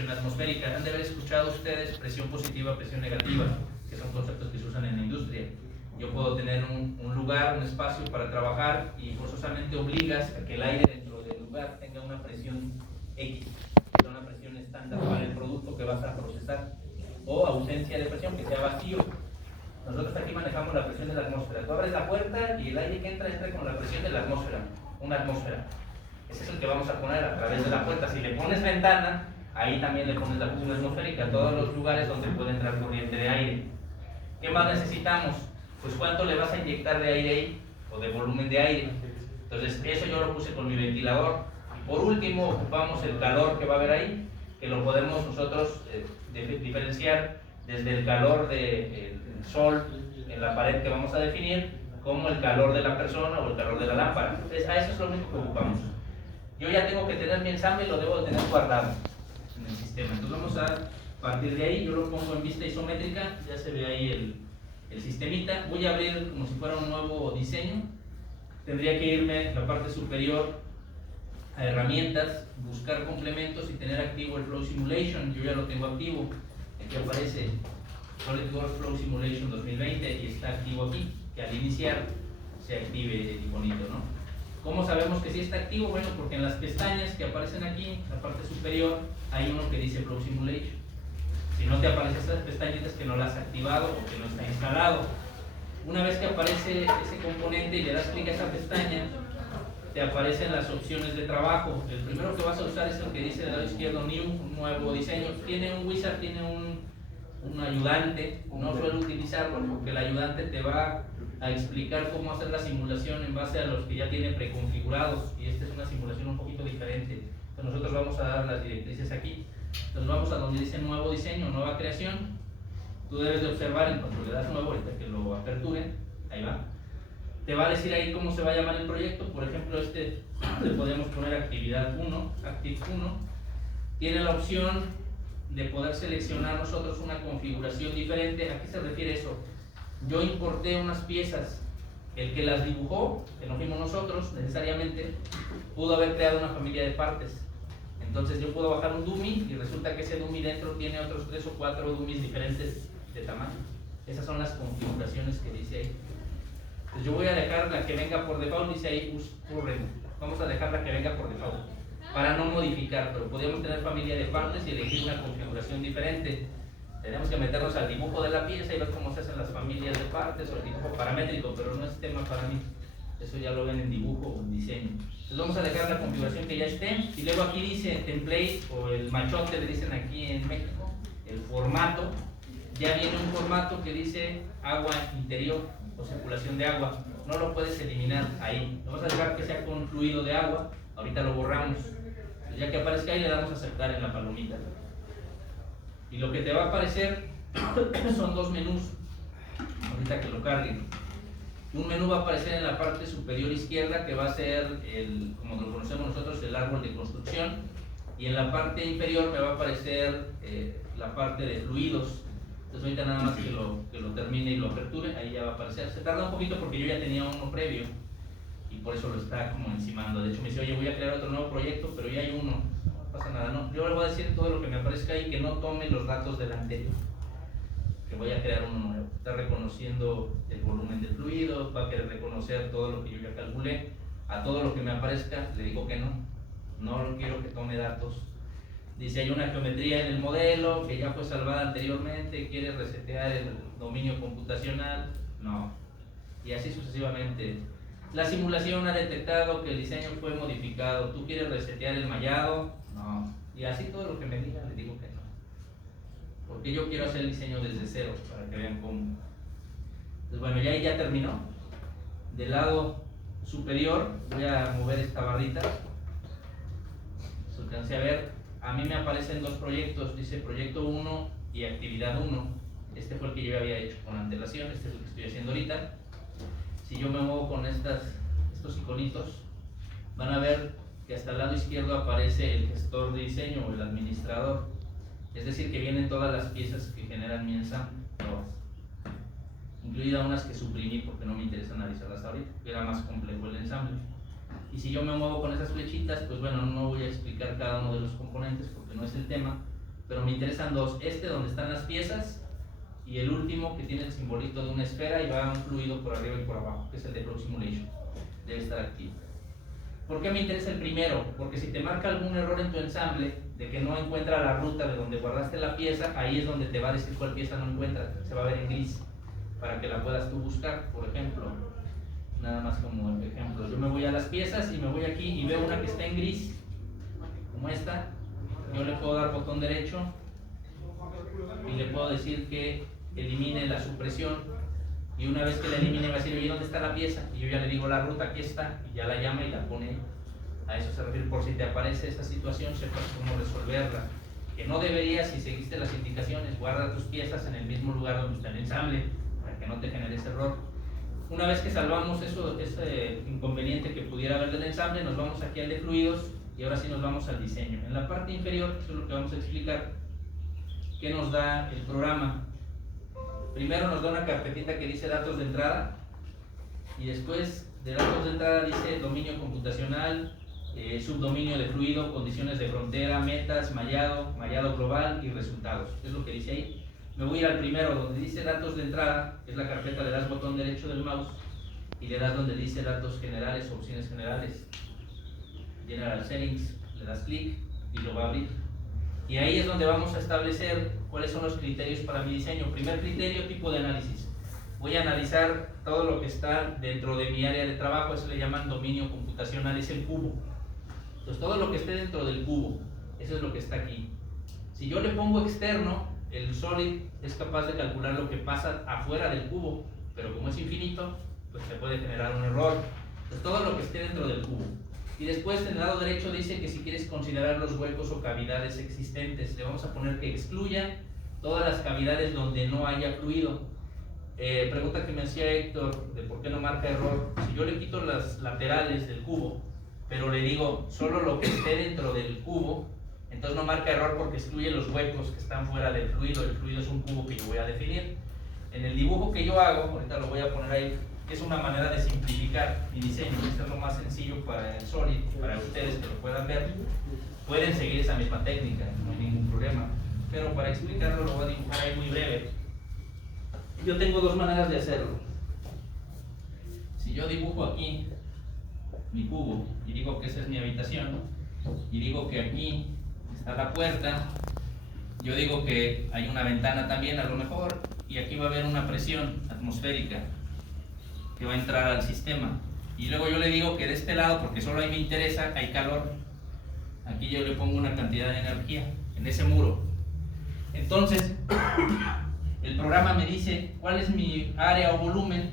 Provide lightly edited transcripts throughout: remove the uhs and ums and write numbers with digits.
presión atmosférica. Han de haber escuchado ustedes presión positiva, presión negativa, que son conceptos que se usan en la industria. Yo puedo tener un lugar, un espacio para trabajar y forzosamente obligas a que el aire dentro del lugar tenga una presión X, una presión estándar para el producto que vas a procesar, o ausencia de presión, que sea vacío. Nosotros aquí manejamos la presión de la atmósfera. Tú abres la puerta y el aire que entra con la presión de la atmósfera, una atmósfera. Ese es el que vamos a poner a través de la puerta. Si le pones ventana, ahí también le pones la presión atmosférica a todos los lugares donde puede entrar corriente de aire. ¿Qué más necesitamos? Pues cuánto le vas a inyectar de aire ahí, o de volumen de aire. Entonces eso yo lo puse con mi ventilador. Por último, ocupamos el calor que va a haber ahí, que lo podemos nosotros diferenciar desde el calor del sol en la pared que vamos a definir, como el calor de la persona o el calor de la lámpara. Entonces a eso es lo único que ocupamos. Yo ya tengo que tener mi ensamble y lo debo de tener guardado en el sistema. Entonces vamos a partir de ahí, yo lo pongo en vista isométrica, ya se ve ahí el sistemita. Voy a abrir como si fuera un nuevo diseño. Tendría que irme en la parte superior a herramientas, buscar complementos y tener activo el Flow Simulation. Yo ya lo tengo activo. Aquí aparece SolidWorks Flow Simulation 2020 y está activo aquí, que al iniciar se active bonito, ¿no? ¿Cómo sabemos que sí está activo? Bueno, porque en las pestañas que aparecen aquí, en la parte superior, hay uno que dice Flow Simulation. Si no te aparecen esas pestañitas, que no las has activado o que no está instalado. Una vez que aparece ese componente y le das clic a esa pestaña, te aparecen las opciones de trabajo. El primero que vas a usar es el que dice del lado izquierdo New, un nuevo diseño. Tiene un wizard, tiene un ayudante. No suelo utilizarlo porque el ayudante te va a explicar cómo hacer la simulación en base a los que ya tiene preconfigurados, y esta es una simulación un poquito diferente. Entonces nosotros vamos a dar las directrices aquí. Entonces vamos a donde dice nuevo diseño, nueva creación. Tú debes de observar en cuanto le das nuevo, ahorita que lo aperture, ahí va. Te va a decir ahí cómo se va a llamar el proyecto. Por ejemplo, le podemos poner actividad 1, Active 1. Tiene la opción de poder seleccionar nosotros una configuración diferente. ¿A qué se refiere eso? Yo importé unas piezas. El que las dibujó, que no fuimos nosotros necesariamente, pudo haber creado una familia de partes. Entonces yo puedo bajar un dummy y resulta que ese dummy dentro tiene otros 3 o 4 dummies diferentes de tamaño. Esas son las configuraciones que dice ahí. Entonces yo voy a dejar la que venga por default, dice ahí Use Current. Vamos a dejar la que venga por default para no modificar, pero podríamos tener familia de partes y elegir una configuración diferente. Tenemos que meternos al dibujo de la pieza y ver cómo se hacen las familias de partes o el dibujo paramétrico, pero no es tema para mí. Eso ya lo ven en dibujo o en diseño. Entonces vamos a dejar la configuración que ya esté, y luego aquí dice template, o el machote le dicen aquí en México, el formato. Ya viene un formato que dice agua interior o circulación de agua. No lo puedes eliminar ahí. Vamos a dejar que sea con fluido de agua. Ahorita lo borramos. Entonces, ya que aparezca ahí, le damos a aceptar en la palomita. Y lo que te va a aparecer son dos menús. Ahorita que lo carguen. Un menú va a aparecer en la parte superior izquierda, que va a ser, como lo conocemos nosotros, el árbol de construcción. Y en la parte inferior me va a aparecer la parte de fluidos. Entonces ahorita nada más que lo termine y lo aperture, ahí ya va a aparecer. Se tarda un poquito porque yo ya tenía uno previo y por eso lo está como encimando. De hecho me dice, oye, voy a crear otro nuevo proyecto, pero ya hay uno. No pasa nada, no. Yo le voy a decir todo lo que me aparezca ahí, que no tome los datos del anterior. Que voy a crear uno nuevo. Está reconociendo el volumen del fluido, va a querer reconocer todo lo que yo ya calculé. A todo lo que me aparezca le digo que no. No lo quiero que tome datos. Dice, hay una geometría en el modelo que ya fue salvada anteriormente, quiere resetear el dominio computacional, no. Y así sucesivamente. La simulación ha detectado que el diseño fue modificado, ¿tú quieres resetear el mallado? No. Y así todo lo que me digan le digo que no. Porque yo quiero hacer el diseño desde cero, para que vean cómo. Entonces bueno, ya terminó. Del lado superior voy a mover esta barrita. Se alcance a ver. A mí me aparecen dos proyectos, dice proyecto 1 y actividad 1. Este fue el que yo había hecho con antelación, este es el que estoy haciendo ahorita. Si yo me muevo con estos iconitos, van a ver que hasta el lado izquierdo aparece el gestor de diseño o el administrador. Es decir, que vienen todas las piezas que generan mi ensamble, todas. Incluidas unas que suprimí porque no me interesa analizarlas ahorita, que era más complejo el ensamble. Y si yo me muevo con esas flechitas, pues bueno, no voy a explicar cada uno de los componentes porque no es el tema, pero me interesan dos, este donde están las piezas y el último que tiene el simbolito de una esfera y va un fluido por arriba y por abajo, que es el de Flow Simulation, debe estar activo. ¿Por qué me interesa el primero? Porque si te marca algún error en tu ensamble de que no encuentra la ruta de donde guardaste la pieza, ahí es donde te va a decir cuál pieza no encuentra, se va a ver en gris, para que la puedas tú buscar. Por ejemplo, nada más como ejemplo, yo me voy a las piezas y me voy aquí y veo una que está en gris, como esta. Yo le puedo dar botón derecho y le puedo decir que elimine la supresión, y una vez que la elimine va a decir, oye, ¿dónde está la pieza? Y yo ya le digo la ruta, aquí está, y ya la llama y la pone. A eso se refiere, por si te aparece esta situación, sepas cómo resolverla. Que no deberías, si seguiste las indicaciones, guarda tus piezas en el mismo lugar donde está el ensamble, para que no te genere ese error. Una vez que salvamos ese inconveniente que pudiera haber del ensamble, nos vamos aquí al de fluidos y ahora sí nos vamos al diseño. En la parte inferior, eso es lo que vamos a explicar, qué nos da el programa. Primero nos da una carpetita que dice datos de entrada, y después de datos de entrada dice dominio computacional, subdominio de fluido, condiciones de frontera, metas, mallado, mallado global y resultados. Es lo que dice ahí. Me voy a ir al primero, donde dice datos de entrada, es la carpeta, le das botón derecho del mouse y le das donde dice datos generales, opciones generales, General Settings, le das clic y lo va a abrir. Y ahí es donde vamos a establecer cuáles son los criterios para mi diseño. Primer criterio, tipo de análisis. Voy a analizar todo lo que está dentro de mi área de trabajo, eso le llaman dominio computacional, es el cubo. Entonces todo lo que esté dentro del cubo, eso es lo que está aquí. Si yo le pongo externo, el Solid es capaz de calcular lo que pasa afuera del cubo, pero como es infinito, pues se puede generar un error. Entonces todo lo que esté dentro del cubo. Y después en el lado derecho dice que si quieres considerar los huecos o cavidades existentes, le vamos a poner que excluya todas las cavidades donde no haya fluido. Pregunta que me hacía Héctor de por qué no marca error. Si yo le quito las laterales del cubo, pero le digo solo lo que esté dentro del cubo, entonces no marca error porque excluye los huecos que están fuera del fluido. El fluido es un cubo que yo voy a definir. En el dibujo que yo hago, ahorita lo voy a poner ahí, es una manera de simplificar mi diseño. Esto es lo más sencillo para el Solid, para ustedes que lo puedan ver. Pueden seguir esa misma técnica, no hay ningún problema. Pero para explicarlo lo voy a dibujar ahí muy breve. Yo tengo dos maneras de hacerlo. Si yo dibujo aquí mi cubo y digo que esa es mi habitación, y digo que aquí está la puerta, yo digo que hay una ventana también a lo mejor, y aquí va a haber una presión atmosférica que va a entrar al sistema, y luego yo le digo que de este lado, porque solo ahí me interesa, hay calor. Aquí yo le pongo una cantidad de energía en ese muro. Entonces el programa me dice cuál es mi área o volumen.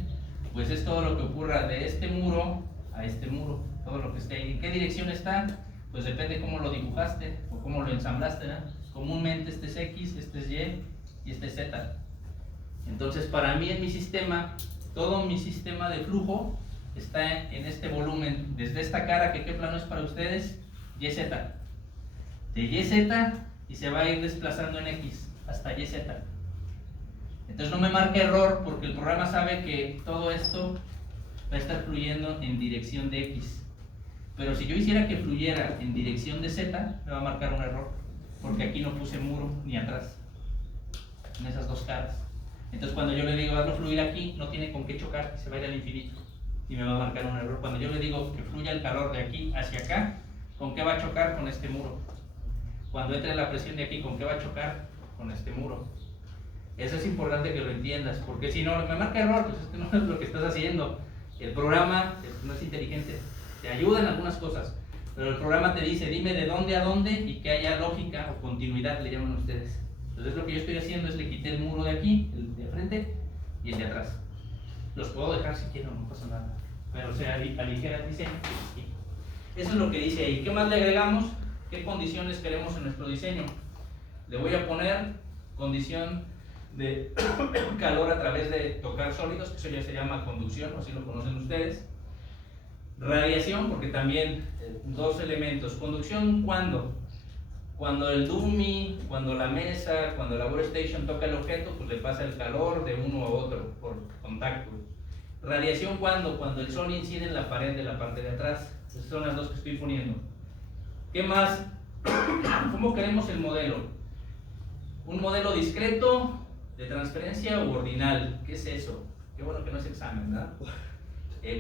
Pues es todo lo que ocurra de este muro a este muro, todo lo que esté ahí. ¿En qué dirección está? Pues depende cómo lo dibujaste o cómo lo ensamblaste, ¿no? Comúnmente este es X, este es Y y este es Z. Entonces para mí en mi sistema, todo mi sistema de flujo está en este volumen, desde esta cara, que qué plano es para ustedes, YZ. De YZ y se va a ir desplazando en X hasta YZ. Entonces no me marca error porque el programa sabe que todo esto va a estar fluyendo en dirección de X. Pero si yo hiciera que fluyera en dirección de Z, me va a marcar un error, porque aquí no puse muro ni atrás, en esas dos caras. Entonces cuando yo le digo hazlo fluir aquí, no tiene con qué chocar, se va a ir al infinito y me va a marcar un error. Cuando yo le digo que fluya el calor de aquí hacia acá, ¿con qué va a chocar? Con este muro. Cuando entre la presión de aquí, ¿con qué va a chocar? Con este muro. Eso es importante que lo entiendas, porque si no me marca error, pues es que no es lo que estás haciendo. El programa no es inteligente, te ayuda en algunas cosas, pero el programa te dice dime de dónde a dónde y que haya lógica o continuidad, le llaman ustedes. Entonces lo que yo estoy haciendo es le quité el muro de aquí, el de frente y el de atrás. Los puedo dejar si quiero, no pasa nada, pero se aligera el diseño. Eso es lo que dice ahí. ¿Qué más le agregamos? ¿Qué condiciones queremos en nuestro diseño? Le voy a poner condición de calor a través de tocar sólidos, que eso ya se llama conducción, o así lo conocen ustedes. Radiación, porque también dos elementos. Conducción, ¿cuándo? Cuando el dummy, cuando la mesa, cuando la workstation toca el objeto, pues le pasa el calor de uno a otro por contacto. Radiación, ¿cuándo? Cuando el sol incide en la pared de la parte de atrás. Esas son las dos que estoy poniendo. ¿Qué más? ¿Cómo queremos el modelo? Un modelo discreto de transferencia u ordinal. ¿Qué es eso? Qué bueno que no es examen, ¿verdad?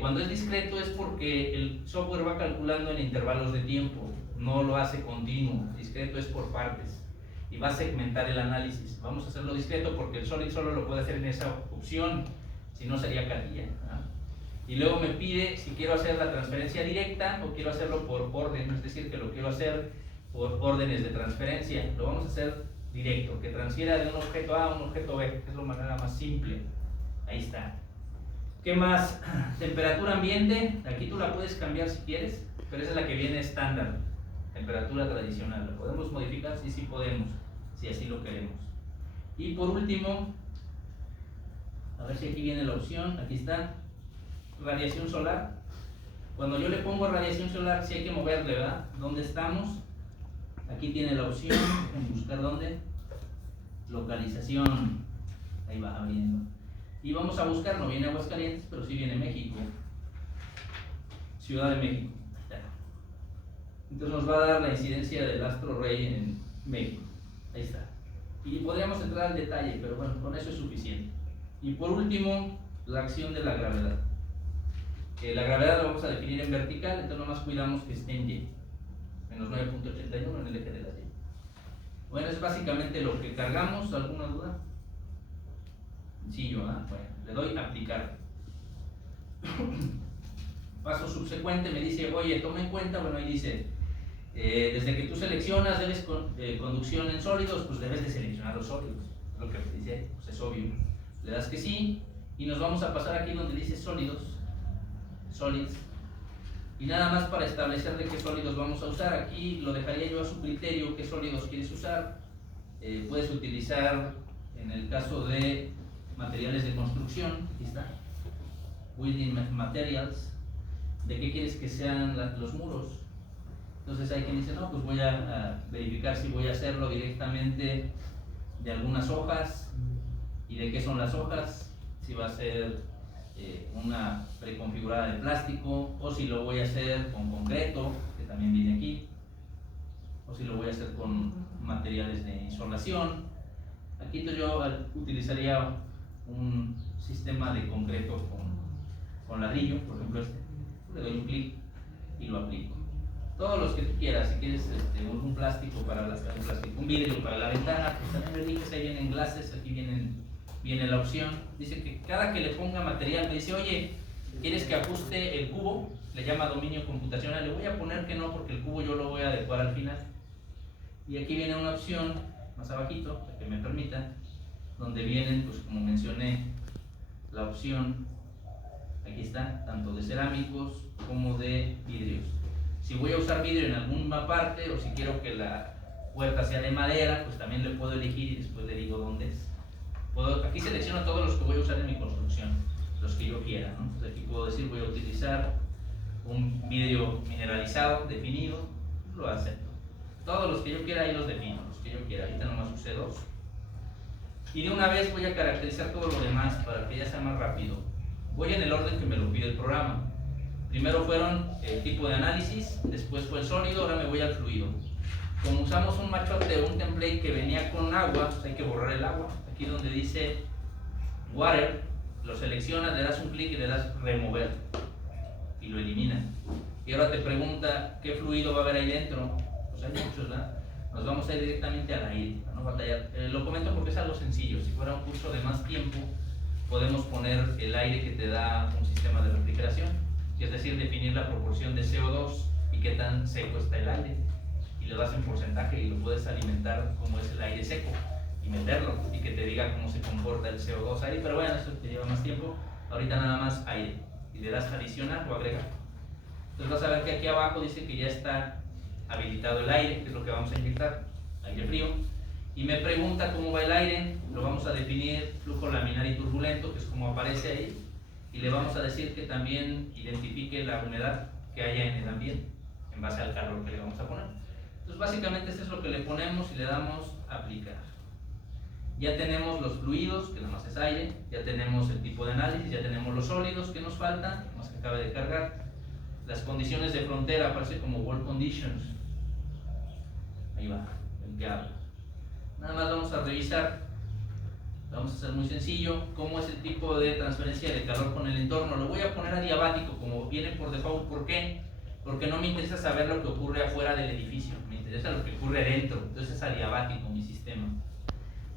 Cuando es discreto es porque el software va calculando en intervalos de tiempo, no lo hace continuo. Discreto es por partes y va a segmentar el análisis. Vamos a hacerlo discreto porque el Solid solo lo puede hacer en esa opción, si no sería carilla, ¿verdad? Y luego me pide si quiero hacer la transferencia directa o quiero hacerlo por orden, es decir, que lo quiero hacer por órdenes de transferencia. Lo vamos a hacer directo, que transfiera de un objeto A a un objeto B, que es la manera más simple. Ahí está. ¿Qué más? Temperatura ambiente, aquí tú la puedes cambiar si quieres, pero esa es la que viene estándar. Temperatura tradicional, ¿la podemos modificar? Sí, sí podemos, si así lo queremos. Y por último, a ver si aquí viene la opción, aquí está, radiación solar. Cuando yo le pongo radiación solar, sí hay que moverle, ¿verdad? ¿Dónde estamos? Aquí tiene la opción, buscar dónde, localización, ahí va abriendo. Y vamos a buscar, no viene Aguascalientes, pero sí viene México, Ciudad de México. Entonces nos va a dar la incidencia del astro rey en México. Ahí está. Y podríamos entrar al detalle, pero bueno, con eso es suficiente. Y por último, la acción de la gravedad. La gravedad la vamos a definir en vertical, entonces nomás cuidamos que esté en Y. Menos 9.81 en el eje de la Y. Bueno, es básicamente lo que cargamos. ¿Alguna duda? Sencillo, ¿eh? Bueno, le doy a aplicar. Paso subsecuente me dice, oye, toma en cuenta, bueno, ahí dice, desde que tú seleccionas debes conducción en sólidos, pues debes de seleccionar los sólidos. Lo que dice, pues es obvio. Le das que sí, y nos vamos a pasar aquí donde dice sólidos, solids, y nada más para establecer de qué sólidos vamos a usar. Aquí lo dejaría yo a su criterio, qué sólidos quieres usar. Puedes utilizar, en el caso de materiales de construcción, aquí está, building materials. ¿De qué quieres que sean los muros? Entonces hay quien dice, no, pues voy a verificar si voy a hacerlo directamente de algunas hojas. ¿Y de qué son las hojas? Si va a ser una preconfigurada de plástico, o si lo voy a hacer con concreto, que también viene aquí, o si lo voy a hacer con materiales de insolación. Aquí yo utilizaría un sistema de concreto con ladrillo, por ejemplo este. Le doy un clic y lo aplico. Todos los que tú quieras, si quieres un plástico para un vidrio para la ventana, pues también lo eliges. Ahí vienen glases, aquí viene la opción. Dice que cada que le ponga material me dice, oye, ¿quieres que ajuste el cubo? Le llama dominio computacional. Le voy a poner que no, porque el cubo yo lo voy a adecuar al final. Y aquí viene una opción más abajito, para que me permita, donde vienen, pues como mencioné, la opción. Aquí está, tanto de cerámicos como de vidrios. Si voy a usar vidrio en alguna parte, o si quiero que la puerta sea de madera, pues también le puedo elegir y después le digo dónde es. Aquí selecciono todos los que voy a usar en mi construcción, los que yo quiera, ¿no? Entonces aquí puedo decir, voy a utilizar un vidrio mineralizado, definido, lo acepto. Todos los que yo quiera ahí los defino, los que yo quiera. Ahorita nomás usé dos. Y de una vez voy a caracterizar todo lo demás para que ya sea más rápido. Voy en el orden que me lo pide el programa. Primero fueron el tipo de análisis, después fue el sólido, ahora me voy al fluido. Como usamos un machote o un template que venía con agua, pues hay que borrar el agua. Aquí donde dice water, lo seleccionas, le das un clic y le das remover y lo eliminas. Y ahora te pregunta qué fluido va a haber ahí dentro. Pues hay muchos, ¿verdad? Nos vamos a ir directamente al aire, para no batallar. Lo comento porque es algo sencillo. Si fuera un curso de más tiempo, podemos poner el aire que te da un sistema de refrigeración, que es decir, definir la proporción de CO2 y qué tan seco está el aire, y lo das en porcentaje y lo puedes alimentar como es el aire seco y meterlo y que te diga cómo se comporta el CO2 ahí. Pero bueno, eso te lleva más tiempo. Ahorita nada más aire y le das adicionar o agregar. Entonces vas a ver que aquí abajo dice que ya está habilitado el aire, que es lo que vamos a inyectar, aire frío. Y me pregunta cómo va el aire. Lo vamos a definir flujo laminar y turbulento, que es como aparece ahí, y le vamos a decir que también identifique la humedad que haya en el ambiente en base al calor que le vamos a poner. Entonces básicamente esto es lo que le ponemos y le damos aplicar. Ya tenemos los fluidos, que nada más es aire, ya tenemos el tipo de análisis, ya tenemos los sólidos que nos faltan, más que acaba de cargar. Las condiciones de frontera aparece como wall conditions. Ahí va, el que habla. Nada más vamos a revisar, vamos a hacer muy sencillo, cómo es el tipo de transferencia de calor con el entorno. Lo voy a poner adiabático como viene por default. ¿Por qué? Porque no me interesa saber lo que ocurre afuera del edificio, me interesa lo que ocurre dentro. Entonces es adiabático mi sistema.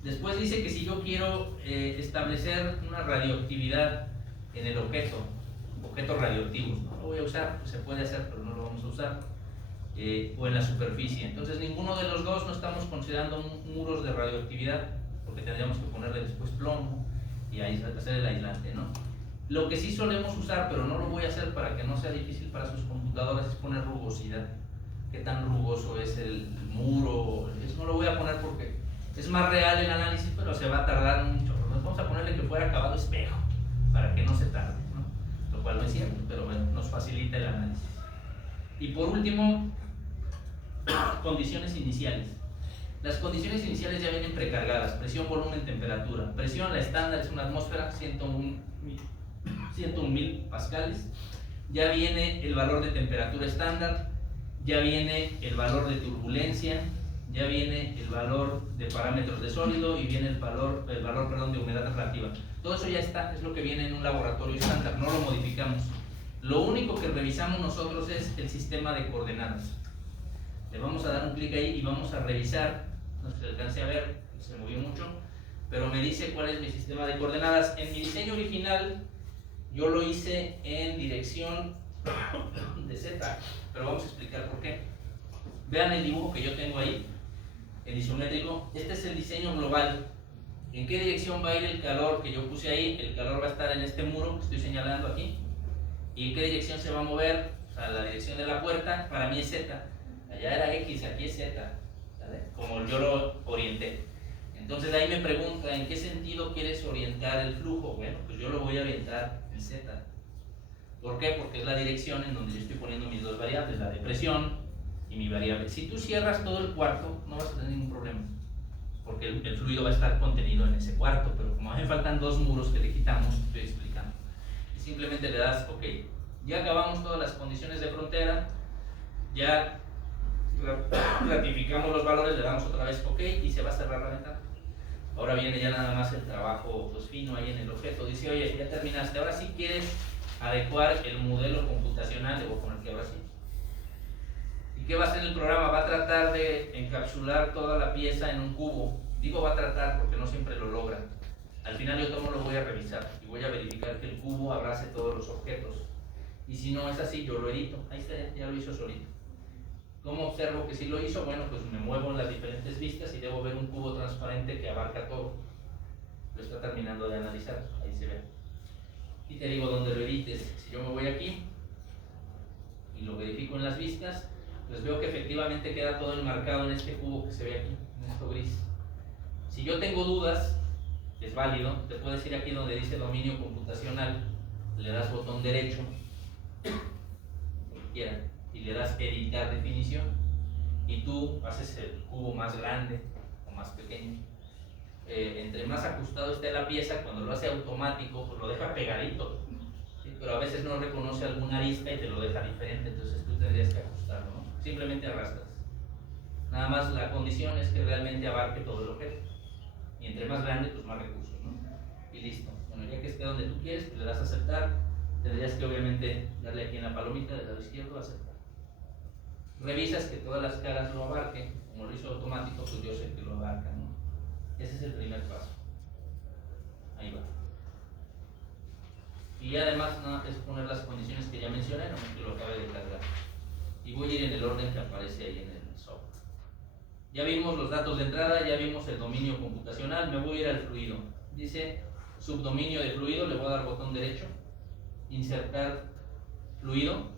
Después dice que si yo quiero establecer una radioactividad en el objetos radioactivos, no lo voy a usar, pues se puede hacer, pero no lo vamos a usar, o en la superficie. Entonces ninguno de los dos no estamos considerando muros de radioactividad, porque tendríamos que ponerle después plomo y ahí hacer el aislante, ¿no? Lo que sí solemos usar, pero no lo voy a hacer para que no sea difícil para sus computadoras, es poner rugosidad. ¿Qué tan rugoso es el muro? Eso no lo voy a poner porque es más real el análisis, pero se va a tardar mucho. Vamos a ponerle que fuera acabado espejo, para que no se tarde, ¿no? Lo cual no es cierto, pero bueno, nos facilita el análisis. Y por último, condiciones iniciales. Las condiciones iniciales ya vienen precargadas: presión, volumen, temperatura. Presión, la estándar es una atmósfera, 101.000 pascales. Ya viene el valor de temperatura estándar, ya viene el valor de turbulencia, ya viene el valor de parámetros de sólido y viene el valor de humedad relativa. Todo eso ya está, es lo que viene en un laboratorio estándar, no lo modificamos. Lo único que revisamos nosotros es el sistema de coordenadas. Le vamos a dar un clic ahí y vamos a revisar, no sé si alcance a ver, se movió mucho, pero me dice cuál es mi sistema de coordenadas. En mi diseño original yo lo hice en dirección de Z, pero vamos a explicar por qué. Vean el dibujo que yo tengo ahí, el isométrico. Este es el diseño global. ¿En qué dirección va a ir el calor que yo puse ahí? El calor va a estar en este muro que estoy señalando aquí. ¿Y en qué dirección se va a mover? O sea, la dirección de la puerta para mí es Z. Allá era X, aquí es Z, ¿vale? Como yo lo orienté. Entonces ahí me pregunta, ¿en qué sentido quieres orientar el flujo? Bueno, pues yo lo voy a orientar en Z. ¿Por qué? Porque es la dirección en donde yo estoy poniendo mis dos variables, la de presión y mi variable. Si tú cierras todo el cuarto, no vas a tener ningún problema, porque el fluido va a estar contenido en ese cuarto, pero como a mí me faltan dos muros que le quitamos, estoy explicando. Y simplemente le das OK. Ya acabamos todas las condiciones de frontera, ya ratificamos los valores, le damos otra vez OK y se va a cerrar la ventana. Ahora viene ya nada más el trabajo pues, fino ahí en el objeto. Dice, oye, ya terminaste, ahora sí quieres adecuar el modelo computacional, le voy a poner que ahora sí. ¿Y qué va a hacer el programa? Va a tratar de encapsular toda la pieza en un cubo. Digo va a tratar porque no siempre lo logra. Al final yo todo lo voy a revisar y voy a verificar que el cubo abrace todos los objetos. Y si no es así, yo lo edito. Ahí está, ya lo hizo solito. ¿Cómo observo que sí lo hizo? Bueno, pues me muevo en las diferentes vistas y debo ver un cubo transparente que abarca todo. Lo está terminando de analizar, ahí se ve. Y te digo dónde lo edites. Si yo me voy aquí y lo verifico en las vistas, pues veo que efectivamente queda todo enmarcado en este cubo que se ve aquí, en esto gris. Si yo tengo dudas, es válido, te puedes ir aquí donde dice dominio computacional, le das botón derecho, lo que quieras, y le das editar definición, y tú haces el cubo más grande o más pequeño. Entre más ajustado esté la pieza, cuando lo hace automático, pues lo deja pegadito, ¿sí? Pero a veces no reconoce alguna arista y te lo deja diferente, entonces tú tendrías que ajustarlo, ¿no? Simplemente arrastras. Nada más la condición es que realmente abarque todo el objeto, y entre más grande, pues más recursos, ¿no? Y listo. Bueno, ya que esté donde tú quieres, pues le das a aceptar. Tendrías que obviamente darle aquí en la palomita del lado izquierdo a aceptar. Revisas que todas las caras lo abarquen, como lo hizo automático, pues yo sé que lo abarca, ¿no? Ese es el primer paso. Ahí va. Y además nada es poner las condiciones que ya mencioné, no que lo acabe de cargar. Y voy a ir en el orden que aparece ahí en el software. Ya vimos los datos de entrada, ya vimos el dominio computacional, me voy a ir al fluido. Dice subdominio de fluido, le voy a dar botón derecho, insertar fluido.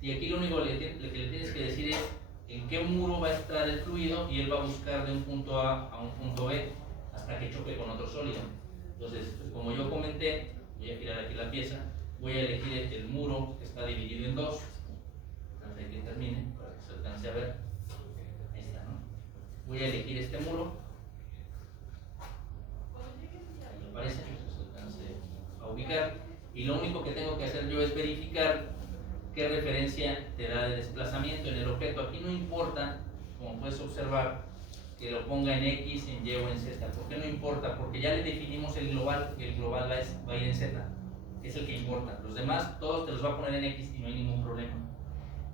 Y aquí lo único que le tienes que decir es en qué muro va a estar el fluido y él va a buscar de un punto A a un punto B hasta que choque con otro sólido. Entonces, pues como yo comenté, voy a girar aquí la pieza, voy a elegir el muro que está dividido en dos, antes de que termine, para que se alcance a ver. Ahí está, ¿no? Voy a elegir este muro, ahí aparece, se alcance a ubicar, y lo único que tengo que hacer yo es verificar qué referencia te da de desplazamiento en el objeto. Aquí no importa, como puedes observar, que lo ponga en X, en Y o en Z. ¿Por qué no importa? Porque ya le definimos el global, y el global va a ir en Z, que es el que importa. Los demás, todos te los va a poner en X y no hay ningún problema.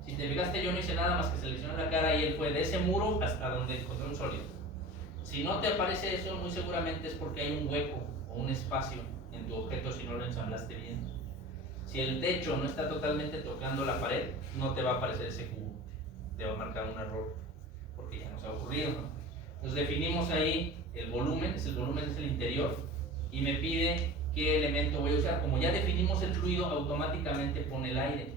Si te fijaste, yo no hice nada más que seleccionar la cara y él fue de ese muro hasta donde encontré un sólido. Si no te aparece eso, muy seguramente es porque hay un hueco o un espacio en tu objeto si no lo ensamblaste bien. Si el techo no está totalmente tocando la pared, no te va a aparecer ese cubo. Te va a marcar un error, porque ya nos ha ocurrido, ¿no? Entonces definimos ahí el volumen es el interior, y me pide qué elemento voy a usar. Como ya definimos el fluido, automáticamente pone el aire.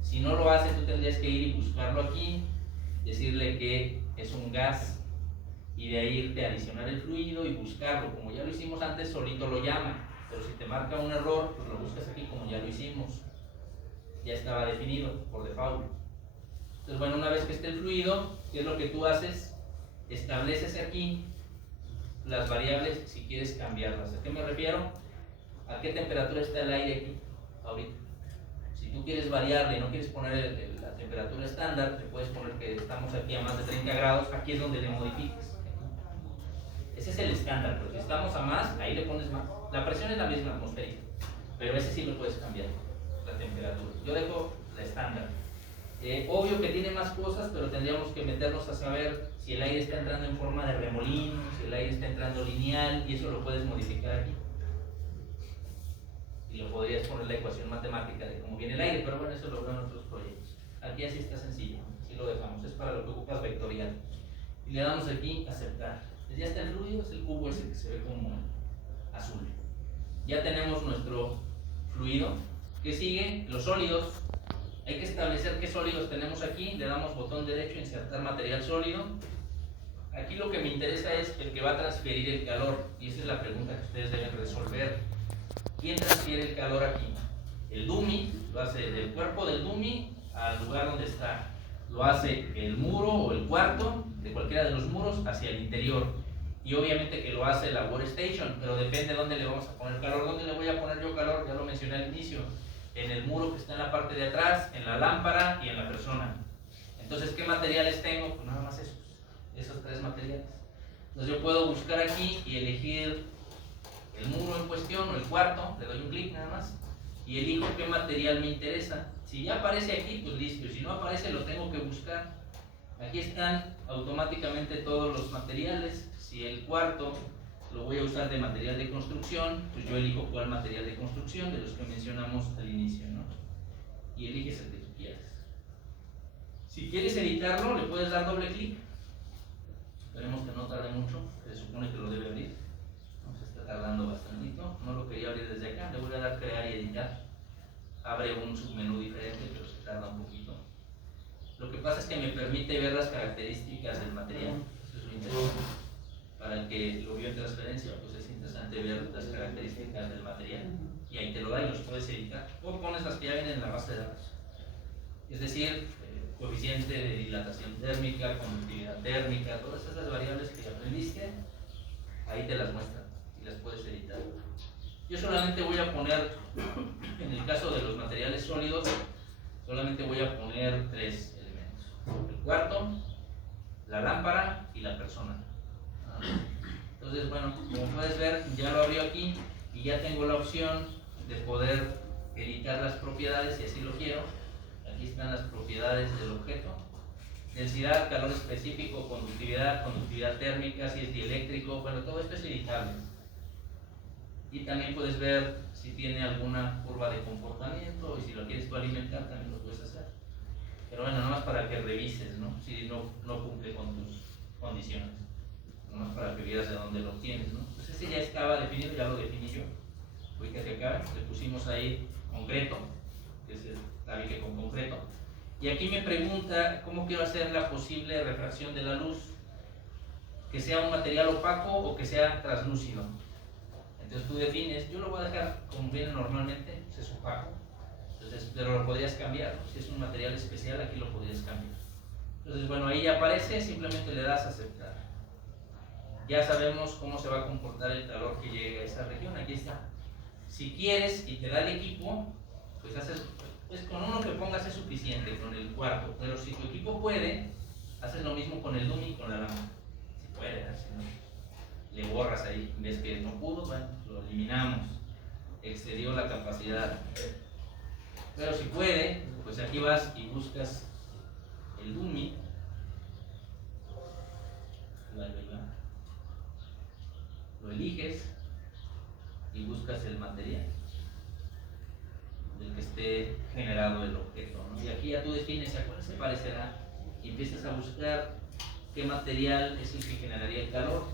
Si no lo hace, tú tendrías que ir y buscarlo aquí, decirle que es un gas, y de ahí irte a adicionar el fluido y buscarlo. Como ya lo hicimos antes, solito lo llama. Pero si te marca un error, pues lo buscas aquí como ya lo hicimos. Ya estaba definido por default. Entonces, bueno, una vez que esté el fluido, ¿qué es lo que tú haces? Estableces aquí las variables si quieres cambiarlas. ¿A qué me refiero? ¿A qué temperatura está el aire aquí ahorita? Si tú quieres variarle y no quieres poner la temperatura estándar, te puedes poner que estamos aquí a más de 30 grados, aquí es donde le modifiques. Ese es el estándar, pero si estamos a más, ahí le pones más. La presión es la misma atmosférica, pero ese sí lo puedes cambiar, la temperatura. Yo dejo la estándar. Obvio que tiene más cosas, pero tendríamos que meternos a saber si el aire está entrando en forma de remolino, si el aire está entrando lineal, y eso lo puedes modificar aquí. Y lo podrías poner la ecuación matemática de cómo viene el aire, pero bueno, eso lo veo en otros proyectos. Aquí así está sencillo, así lo dejamos, es para lo que ocupas vectorial. Y le damos aquí aceptar. Ya está el fluido, es el cubo ese que se ve como azul. Ya tenemos nuestro fluido. ¿Qué sigue? Los sólidos. Hay que establecer qué sólidos tenemos aquí. Le damos botón derecho, insertar material sólido. Aquí lo que me interesa es el que va a transferir el calor, y esa es la pregunta que ustedes deben resolver. ¿Quién transfiere el calor aquí? El dummy lo hace del cuerpo del dummy al lugar donde está. Lo hace el muro o el cuarto de cualquiera de los muros hacia el interior. Y obviamente que lo hace la workstation, pero depende de dónde le vamos a poner calor. ¿Dónde le voy a poner yo calor? Ya lo mencioné al inicio. En el muro que está en la parte de atrás, en la lámpara y en la persona. Entonces, ¿qué materiales tengo? Pues nada más esos tres materiales. Entonces yo puedo buscar aquí y elegir el muro en cuestión o el cuarto, le doy un clic nada más y elijo qué material me interesa. Si ya aparece aquí, pues listo, y si no aparece lo tengo que buscar. Aquí están automáticamente todos los materiales. Si el cuarto lo voy a usar de material de construcción, pues yo elijo cuál material de construcción de los que mencionamos al inicio, ¿no? Y eliges el que tú quieras. Si quieres editarlo, le puedes dar doble clic. Esperemos que no tarde mucho, se supone que lo debe abrir. Se está tardando bastantito. No lo quería abrir desde acá, le voy a dar crear y editar. Abre un submenú diferente, pero se tarda un poquito. Lo que pasa es que me permite ver las características del material. Eso es lo interesante. Para el que lo vio en transferencia, pues es interesante ver las características del material. Y ahí te lo da y los puedes editar. O pones las que ya vienen en la base de datos. Es decir, coeficiente de dilatación térmica, conductividad térmica, todas esas variables que ya aprendiste, ahí te las muestran y las puedes editar. Yo solamente voy a poner, en el caso de los materiales sólidos, solamente voy a poner tres elementos: el cuarto, la lámpara y la persona. Entonces, bueno, como puedes ver, ya lo abrió aquí y ya tengo la opción de poder editar las propiedades si así lo quiero. Aquí están las propiedades del objeto: densidad, calor específico, conductividad, conductividad térmica, si es dieléctrico. Bueno, todo esto es editable. Y también puedes ver si tiene alguna curva de comportamiento, y si lo quieres tú alimentar también lo puedes hacer. Pero bueno, nada más para que revises, ¿no? Si no cumple con tus condiciones. Nada más para que vieras de dónde lo tienes, ¿no? Pues ese ya estaba definido, ya lo definí yo. Fíjate acá, le pusimos ahí concreto, que es el tabique con concreto. Y aquí me pregunta cómo quiero hacer la posible refracción de la luz, que sea un material opaco o que sea translúcido. Entonces tú defines, yo lo voy a dejar como viene normalmente, pues es opaco. Entonces, pero lo podrías cambiar, ¿no? Si es un material especial, aquí lo podrías cambiar. Entonces, bueno, ahí ya aparece, simplemente le das a aceptar. Ya sabemos cómo se va a comportar el calor que llegue a esa región, aquí está. Si quieres y te da el equipo, pues haces, pues con uno que pongas es suficiente, con el cuarto. Pero si tu equipo puede, haces lo mismo con el dummy y con la lámpara. puede, si no, le borras ahí, ves que no pudo, bueno, lo eliminamos, excedió la capacidad. Pero si puede, pues aquí vas y buscas el dummy, lo eliges y buscas el material del que esté generado el objeto, ¿no? Y aquí ya tú defines a cuál se parecerá y empiezas a buscar qué material es el que generaría el calor.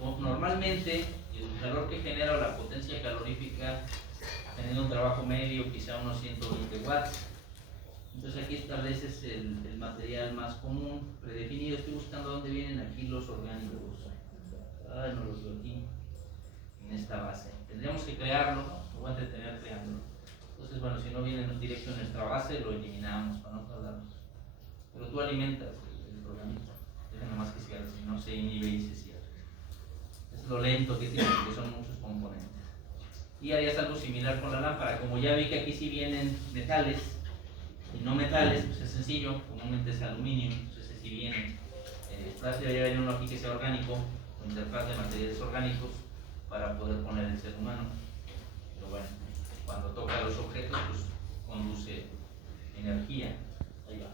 Normalmente el calor que genera o la potencia calorífica teniendo un trabajo medio, quizá unos 120 watts. Entonces aquí estableces el material más común, predefinido. Estoy buscando dónde vienen aquí los orgánicos. No los veo aquí, en esta base. Tendríamos que crearlo, ¿no? Me voy a entretener creándolo. Entonces, bueno, si no viene directo en nuestra base, lo eliminamos para no tardarnos. Pero tú alimentas el programa. Deja nomás que cierre, si no se inhibe y se cierra. Es lo lento que tiene, porque son muchos componentes. Y harías algo similar con la lámpara. Como ya vi que aquí sí vienen metales y no metales, pues es sencillo, comúnmente es aluminio, entonces si viene plástico, ya viene uno aquí que sea orgánico, con interfaz de materiales orgánicos para poder poner el ser humano. Pero bueno, cuando toca los objetos, pues conduce energía. Ahí va.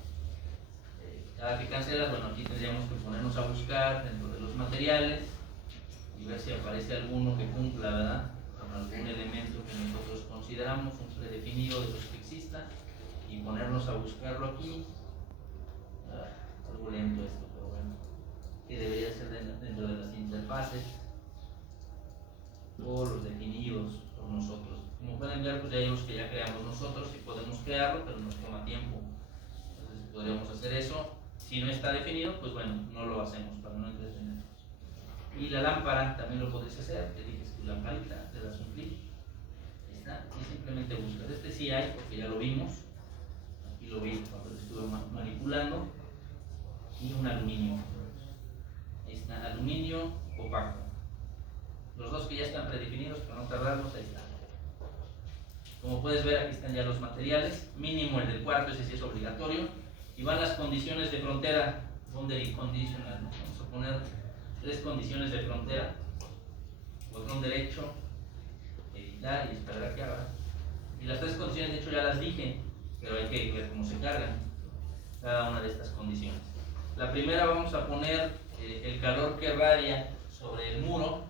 Cada que cancelas, bueno, aquí tendríamos que ponernos a buscar dentro de los materiales y ver si aparece alguno que cumpla, ¿verdad?, con algún elemento que nosotros consideramos un predefinido de los que exista y ponernos a buscarlo aquí. Algo lento esto, pero bueno, que debería ser dentro de las interfaces o los definidos por nosotros. Como pueden ver, pues ya hay los que ya creamos nosotros y podemos crearlo, pero nos toma tiempo. Entonces podríamos hacer eso. Si no está definido, pues bueno, no lo hacemos para no entretenernos. Y la lámpara también lo podéis hacer. Eliges tu lamparita, le das un clic, ahí está, y simplemente buscas. Este sí hay, porque ya lo vimos. Aquí lo vi cuando lo estuve manipulando. Y un aluminio. Ahí está, aluminio opaco. Los dos que ya están predefinidos, para no tardarnos, ahí están. Como puedes ver, aquí están ya los materiales. Mínimo el del cuarto, ese sí es obligatorio. Y van las condiciones de frontera, boundary conditional. Vamos a poner 3 condiciones de frontera. Botón derecho, editar y esperar a que abra. Y las 3 condiciones, de hecho, ya las dije, pero hay que ver cómo se cargan cada una de estas condiciones. La primera, vamos a poner el calor que radia sobre el muro.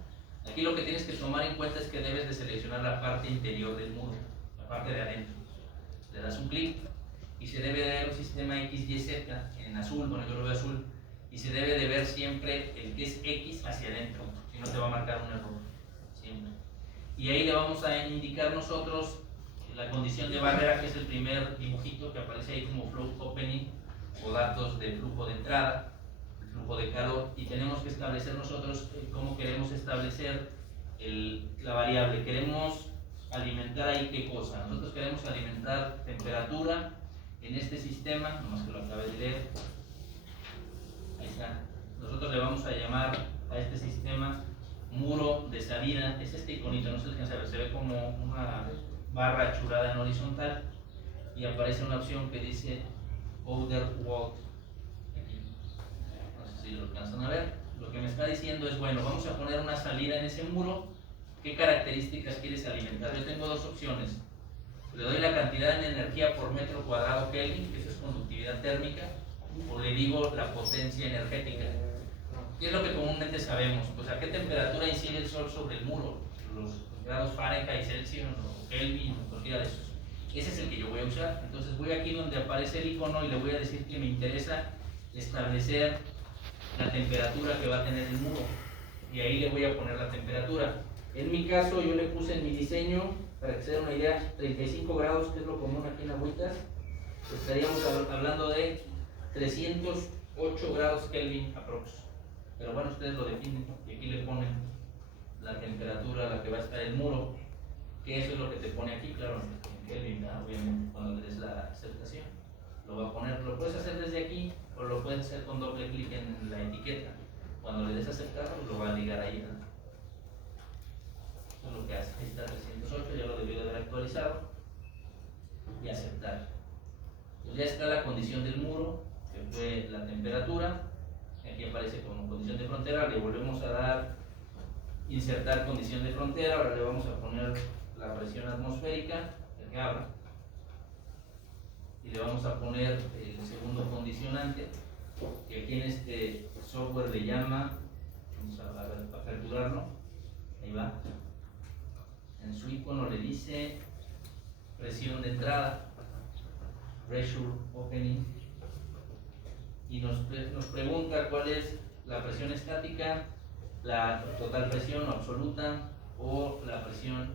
Aquí lo que tienes que tomar en cuenta es que debes de seleccionar la parte interior del muro, la parte de adentro. Le das un clic y se debe de ver un sistema X, Y, Z en azul, bueno, yo lo veo azul, y se debe de ver siempre el que es X hacia adentro, si no te va a marcar un error, siempre. Y ahí le vamos a indicar nosotros la condición de barrera, que es el primer dibujito que aparece ahí como flow opening o datos de flujo de entrada, el flujo de calor, y tenemos que establecer nosotros cómo queremos establecer la variable. Queremos alimentar ahí qué cosa. Nosotros queremos alimentar temperatura en este sistema, nomás que lo acabé de leer. Ahí está. Nosotros le vamos a llamar a este sistema muro de salida. Es este iconito, no se alcanza a ver, se ve como una barra achurada en horizontal y aparece una opción que dice Outer Wall. Aquí. No sé si lo alcanzan a ver. Lo que me está diciendo es, bueno, vamos a poner una salida en ese muro. ¿Qué características quieres alimentar? Yo tengo 2 opciones. Le doy la cantidad de energía por metro cuadrado Kelvin, que eso es conductividad térmica, o le digo la potencia energética. ¿Qué es lo que comúnmente sabemos? Pues a qué temperatura incide el sol sobre el muro, los grados Fahrenheit, Celsius o Kelvin o cualquiera de esos. Ese es el que yo voy a usar. Entonces voy aquí donde aparece el icono y le voy a decir que me interesa establecer la temperatura que va a tener el muro, y ahí le voy a poner la temperatura. En mi caso yo le puse en mi diseño, para que se den una idea, 35 grados, que es lo común aquí en Agüitas. Estaríamos hablando de 308 grados Kelvin aprox. Pero bueno, ustedes lo definen y aquí le ponen la temperatura a la que va a estar el muro, que eso es lo que te pone aquí, claro, en Kelvin, ¿verdad? Obviamente, cuando le des la aceptación. Lo va a poner, lo puedes hacer desde aquí o lo puedes hacer con doble clic en la etiqueta. Cuando le des aceptar, lo va a ligar ahí, ¿verdad? Eso es lo que hace. Ahí está 308, ya lo debió de haber actualizado. Y aceptar. Pues ya está la condición del muro, que fue la temperatura. aquí aparece como condición de frontera, le volvemos a dar insertar condición de frontera, ahora le vamos a poner la presión atmosférica, el que abra, y le vamos a poner el segundo condicionante, que aquí en este software le llama, vamos a aperturarlo, ahí va, en su icono le dice presión de entrada, pressure opening, y nos pregunta cuál es la presión estática, la total presión o absoluta, o la presión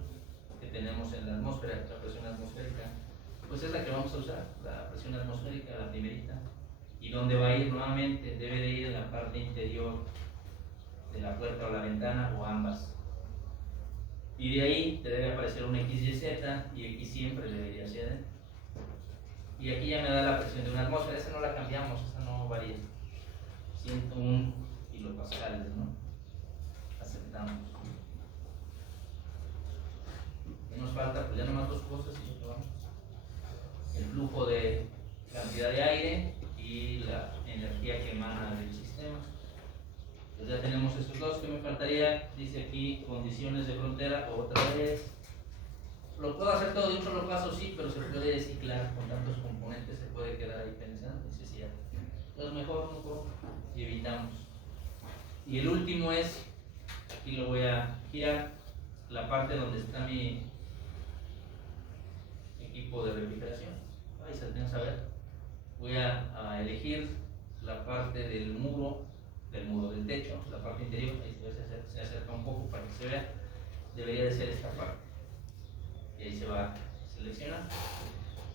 que tenemos en la atmósfera, la presión atmosférica. Pues es la que vamos a usar, la presión atmosférica, la primerita. Y donde va a ir nuevamente, debe de ir en la parte interior de la puerta o la ventana, o ambas. Y de ahí te debe aparecer un XYZ, y X siempre debería ser. Y aquí ya me da la presión de una atmósfera, esa no la cambiamos, esa no varía. 101 kilopascales, ¿no? Aceptamos. ¿Qué nos falta? Pues ya nomás dos cosas y ya vamos. El flujo de cantidad de aire y la energía que emana del sistema. Pues ya tenemos estos dos. ¿Qué me faltaría? Dice aquí condiciones de frontera otra vez. Lo puedo hacer todo de un solo paso, sí, pero se puede ciclar con tantos componentes, se puede quedar ahí pensando, necesidad. Entonces mejor y evitamos. Y el último es, aquí lo voy a girar, la parte donde está mi equipo de refrigeración. Ahí se alcanza a ver. Voy a elegir la parte del muro del techo, la parte interior, ahí se acerca un poco para que se vea. Debería de ser esta parte. Y ahí se va a seleccionar.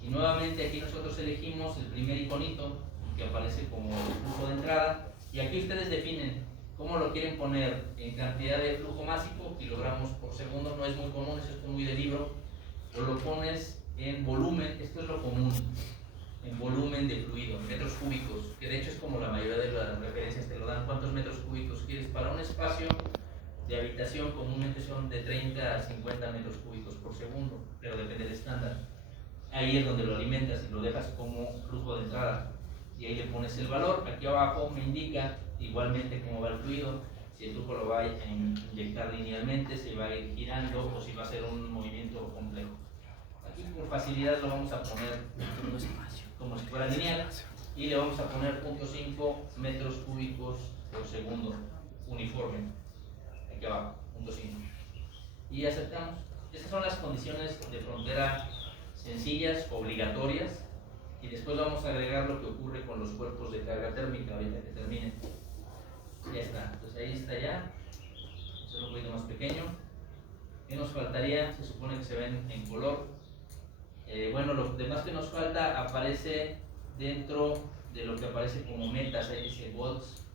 Y nuevamente aquí nosotros elegimos el primer iconito que aparece como flujo de entrada. Y aquí ustedes definen cómo lo quieren poner en cantidad de flujo másico, kilogramos por segundo. No es muy común, eso es muy de libro. O lo pones en volumen, esto es lo común, en volumen de fluido, metros cúbicos, que de hecho es como la mayoría de las referencias te lo dan. ¿Cuántos metros cúbicos quieres para un espacio de habitación? Comúnmente son de 30 a 50 metros cúbicos por segundo, pero depende del estándar. Ahí es donde lo alimentas y lo dejas como flujo de entrada, y ahí le pones el valor. Aquí abajo me indica igualmente cómo va el fluido, si el flujo lo va a inyectar linealmente, se va a ir girando, o si va a ser un movimiento complejo. Aquí por facilidad lo vamos a poner como si fuera lineal, y le vamos a poner 0.5 metros cúbicos por segundo uniforme, aquí abajo, 0.5, y aceptamos. Estas son las condiciones de frontera sencillas, obligatorias, y después vamos a agregar lo que ocurre con los cuerpos de carga térmica ahorita que termine. Ya está, entonces ahí está ya, es un poquito más pequeño. ¿Qué nos faltaría? Se supone que se ven en color. Bueno, lo demás que nos falta aparece dentro de lo que aparece como metas, ahí dice volts,